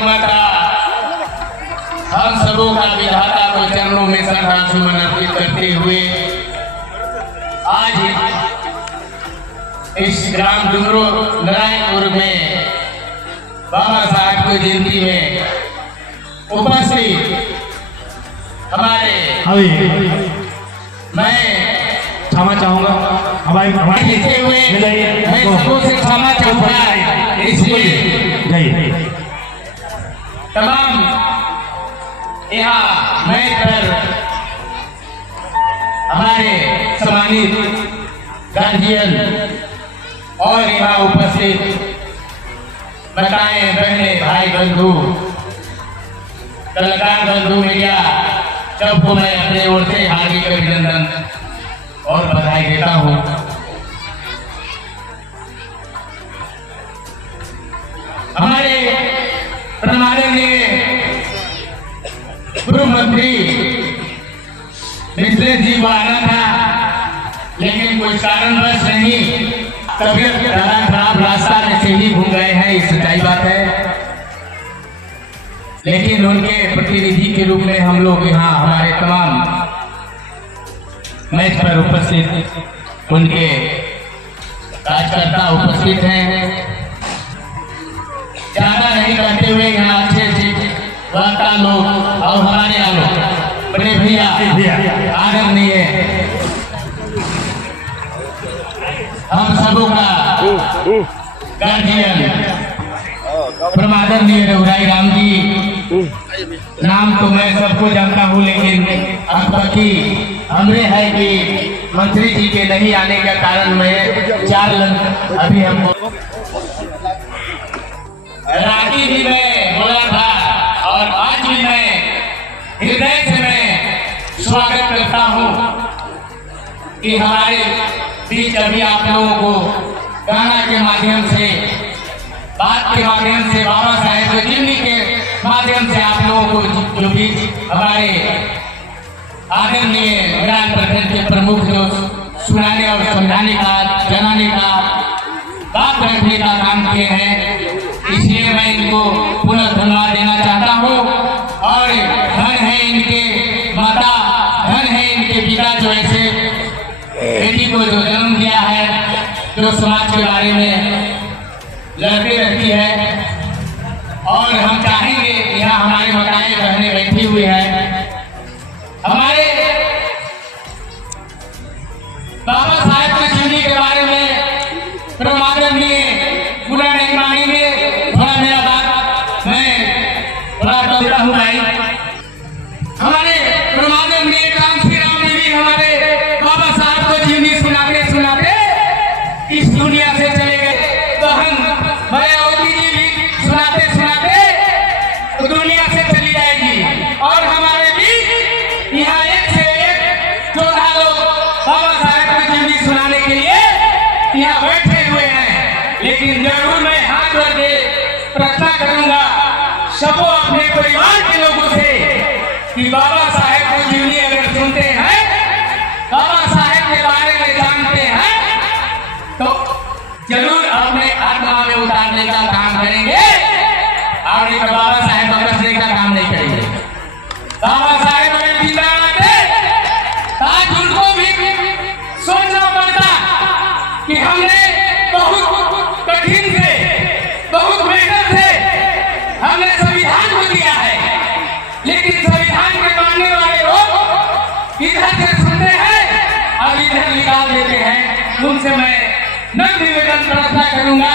माता हम सबों का विधाता को चरणों में श्रद्धासुमन अर्पित करते हुए आज इस ग्राम डुमरो नारायणपुर में बाबा साहब की जयंती में उपस्थित हमारे मैं क्षमा चाहूंगा हमारे लिखे हुए मैं सबों से क्षमा चाहूंगा। इसलिए तमाम यहाँ मैं पर हमारे सम्मानित गार्जियन और यहाँ उपस्थित माताएं बहनें भाई बंधु कलाकार बंधु मीडिया सबको मैं अपने ओर से हार्दिक अभिनंदन और बधाई देता हूँ। हमारे परमाननीय पूर्व मंत्री मिश्र जी को आना था, लेकिन कोई कारणवश नहीं, तबियत खराब रास्ता में से ही घूम गए हैं, ये सच्चाई बात है। लेकिन उनके प्रतिनिधि के रूप में हम लोग यहाँ हमारे तमाम मैच पर उपस्थित उनके कार्यकर्ता उपस्थित हैं। ज्यादा नहीं करते हुए यहाँ अच्छे वार्ता लोग और हमारे लोग बड़े भैया आदरणीय हम सबों का गार्जियन परमादरणीय रघुराई राम जी, नाम तो मैं सबको जानता हूँ, लेकिन आपकी हमरे है कि मंत्री जी के नहीं आने का कारण मैं 4 लंग अभी हमको राखी भी मैं बोला था और आज भी मैं हृदय से मैं स्वागत करता हूँ कि हमारे बीच अभी आप लोगों को गाना के माध्यम से, बात के माध्यम से, बाबा साहेब की जीवनी के माध्यम से आप लोगों को जो भी हमारे आदरणीय ग्राम प्रखंड के प्रमुख जो सुनाने और समझाने का, जनाने का, बात रखने का काम किए हैं, इसलिए मैं इनको पुनः धन्यवाद देना चाहता हूँ। और धन है इनके माता, धन है इनके पिता जो ऐसे बेटी को जो जन्म दिया है, जो समाज के बारे में लड़ती रहती है। और हम चाहेंगे यहाँ हमारे माताएं बहनें बैठी हुई है, हमारे बाबा साहेब की जीवनी के बारे में परमादरणीय पूरा नहीं मानेंगे, थोड़ा मेरा बात मैं थोड़ा कहता हूँ भाई। हमारे परमादरणीय राम श्री राम जी भी हमारे बाबा साहब को जीवनी सुनाते सुनाते इस दुनिया से चले गए। बहन मायावती जी भी सुनाते सुनाते दुनिया से चली जाएगी। और हमारे भी यहाँ एक से एक 14 लोग बाबा साहब की जीवनी सुनाने के लिए यहाँ बैठे हुए हैं। लेकिन जरूर मैं हाथ जोड़ के प्रार्थना करूंगा सबों अपने परिवार के लोगों से कि बाबा साहेब की जीवनी अगर सुनते हैं, बाबा साहेब के बारे में जानते हैं, तो जरूर अपने आत्मा में उतारने का काम करेंगे और एक बाबा साहेब बरसने का काम नहीं करेंगे। बाबा साहेब अगर जिंदा रहते आज उनको भी सोचना पड़ता कि हमने बहुत कठिन से, बहुत मेहनत से हमने संविधान को दिया है, लेकिन संविधान के मानने वाले लोग इधर से सुनते हैं और इधर निकाल देते हैं। उनसे मैं नम्र निवेदन प्रार्थना करूंगा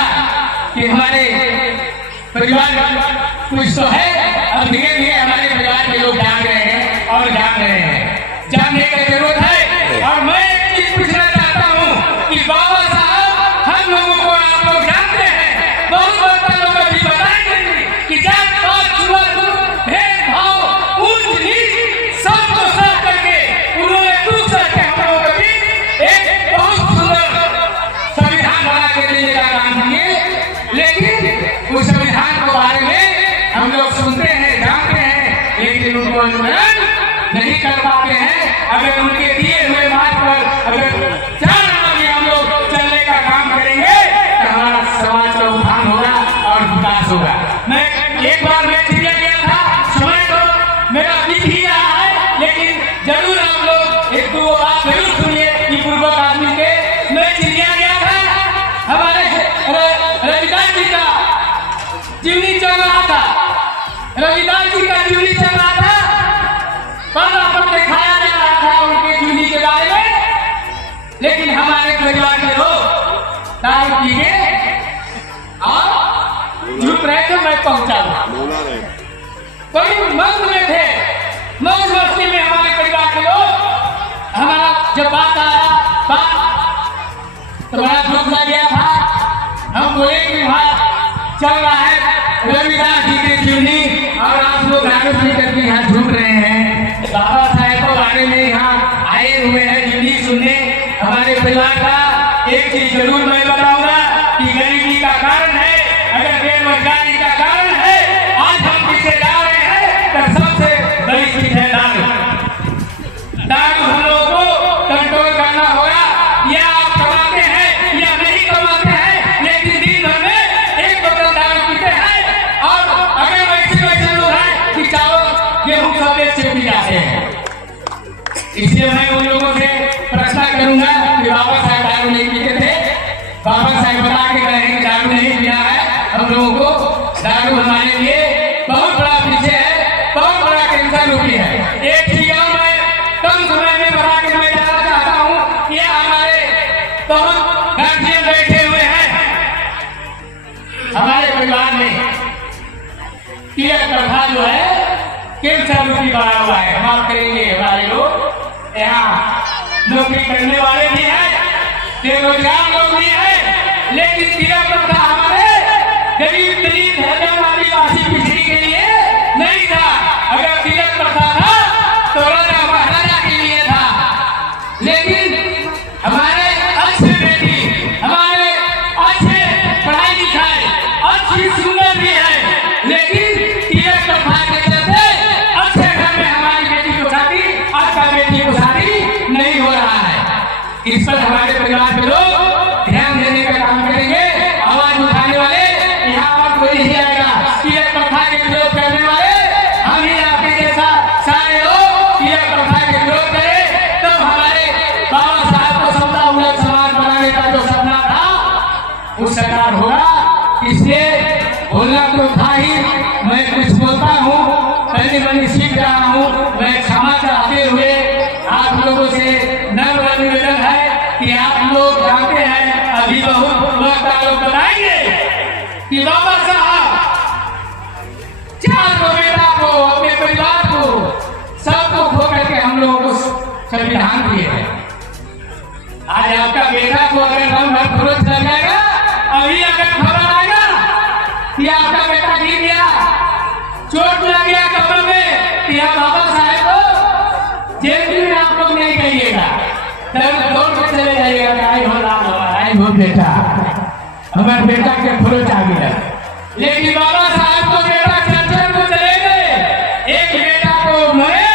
कि हमारे परिवार कुछ तो है, अब धीरे धीरे हमारे परिवार के लोग जान रहे हैं और जान रहे हैं, जानने की जरूरत है। और मैं एक चीज पूछना चाहता हूँ कि बाबा साहब हम लोगों को आप लोग जानते हैं, बहुत लोग अभी बताएंगे कि जात पात छुआछूत भेदभाव ऊंच नीच सबको सब करके उन्होंने दूसरा के हम लोगों के बीच एक बहुत सुंदर संविधान बना के देने का काम किए। लेकिन उस संविधान के बारे में हम लोग सुनते हैं, जानते हैं, लेकिन उनको अनुसरण नहीं कर पाते हैं। अगर उनके दिए हुए मार्ग पर अगर 4 आगे हम लोग चलने का काम करेंगे तो हमारा समाज का उत्थान होगा और विकास होगा। मैं एक बार बार मैं चिड़िया गया था, समय तो मेरा बीत ही रहा है, लेकिन जरूर आप लोग एक दो बात जरूर सुनिए कि पूर्वक आदमी के मैं चिड़िया गया था, हमारे रविदास जी का जीवनी चल रहा था, रविदास जी का जीवनी चल रहा था, पढ़ा पर दिखाया जा रहा था उनके जीवनी के बारे में, लेकिन हमारे परिवार के लोग दारू पी के और झुक रहे थे, मैं पहुंचा कोई मौज में थे, मौज मस्ती में हमारे परिवार के लोग, हमारा जब बात आया बात तो बड़ा दुख लग गया था, हम बोले कि भाई चल रहा है रविदास जी की जीवनी और आप लोग दारू पी करके यहाँ झूम रहे हैं, बाबा साहेब के बारे में यहाँ आए हुए हैं जीवनी सुनने, हमारे परिवार का एक चीज जरूर मैं बताऊंगा कि गरीबी का कारण है, अगर बेरोजगारी का कारण है, आज हम पीछे जा रहे हैं तो सबसे बड़ी चीज है दारू। दारू हम लोगों को कंट्रोल करना होगा, या आप कमाते हैं या नहीं कमाते हैं, लेकिन दिन भर में एक बोतल दारू पीते हैं, और अगर वैसे लोग हैं कि चावल गेहूं सब से पी जाते हैं। इसलिए मैं उन लोगों से प्रश्न करूंगा कि बाबा साहब दारू नहीं पीते थे, बाबा साहब बता के गए हैं कि दारू नहीं पिया है, हम लोगों को दारू हमारे लिए बहुत बड़ा पीछे है, बहुत बड़ा कैंसर रोगी है। एक चीज मैं कम समय में बता के मैं जाना चाहता हूँ, ये हमारे बहुत गार्जियन बैठे हुए हैं हमारे परिवार में, तिलक प्रथा जो है कैंसर रोगी बना हुआ है, हम करेंगे हमारे लोग यहाँ नौकरी करने वाले भी हैं, बेरोजगार लोग भी हैं, लेकिन तिलक प्रथा हमारे गरीब दलित हरिजन आदिवासी पिछड़ी के लिए नहीं था। अगर तिलक प्रथा था तो राजा महाराजा के लिए था, लेकिन हमारे अच्छे बेटी, हमारे अच्छे पढ़ाई लिखाई अच्छी सुंदर भी है, लेकिन तिलक प्रथा के चलते अच्छे घर में हमारी बेटी को शादी, अच्छा बेटी को शादी नहीं हो रहा है। इस पर हमारे परिवार के लोग ध्यान देने का काम करेंगे, आवाज उठाने वाले यहाँ पर कोई नहीं आएगा, तिलक प्रथा के विरोध करने वाले हम ही आपके जैसा सारे लोग तिलक प्रथा के विरोध करें, तब हमारे बाबा साहब को समता हुआ समाज बनाने का जो सपना था वो साकार होगा। इसलिए बोलना तो था ही, मैं कुछ बोलता हूँ, पहले मैंने सीख रहा हूँ, मैं क्षमा चाहते हुए आप लोगों से नम्र निवेदन है कि आप लोग जानते हैं अभी बहुत वक्त लोग बताएंगे कि बाबा साहब 4 बेटा को, अपने परिवार को, सबको खो करके हम लोगों को संविधान दिए हैं। आज आपका बेटा को अगर हम भर फरोज लग जाएगा, अभी अगर खबर आएगा कि आपका बेटा गिर गया, चोट लग गया कमर में, या बाबा साहब को जेल में आप लोग नहीं कहिएगा, दौड़ के चले जाइएगा, आई हो बेटा, हमारे बेटा के फरोज आ गया। लेकिन बाबा साहब को बेटा चर्चा को चले गए, एक बेटा को मरे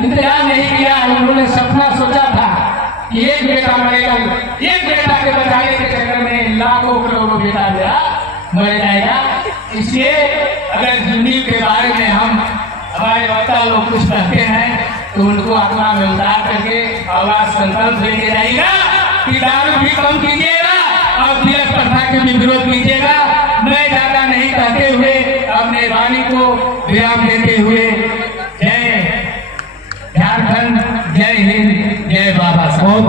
इंतजार नहीं किया, उन्होंने सपना सोचा था कि एक बेटा मरेगा, एक बेटा के बचाने के चक्कर में लाखों करोड़ों बेटा मर जाएगा। इसलिए अगर जिंदगी के बारे में हम हमारे वक्ता लोग कुछ कहते हैं तो उनको आत्मा में उतार करके आवाज संकल्प लेके जाएगा कि दारू भी कम कीजिएगा और तिलक प्रथा के भी विरोध कीजिएगा। मैं ज्यादा नहीं कहते हुए अपने वाणी को विराम देते हुए जय झारखंड, जय हिंद, जय बाबा साहब।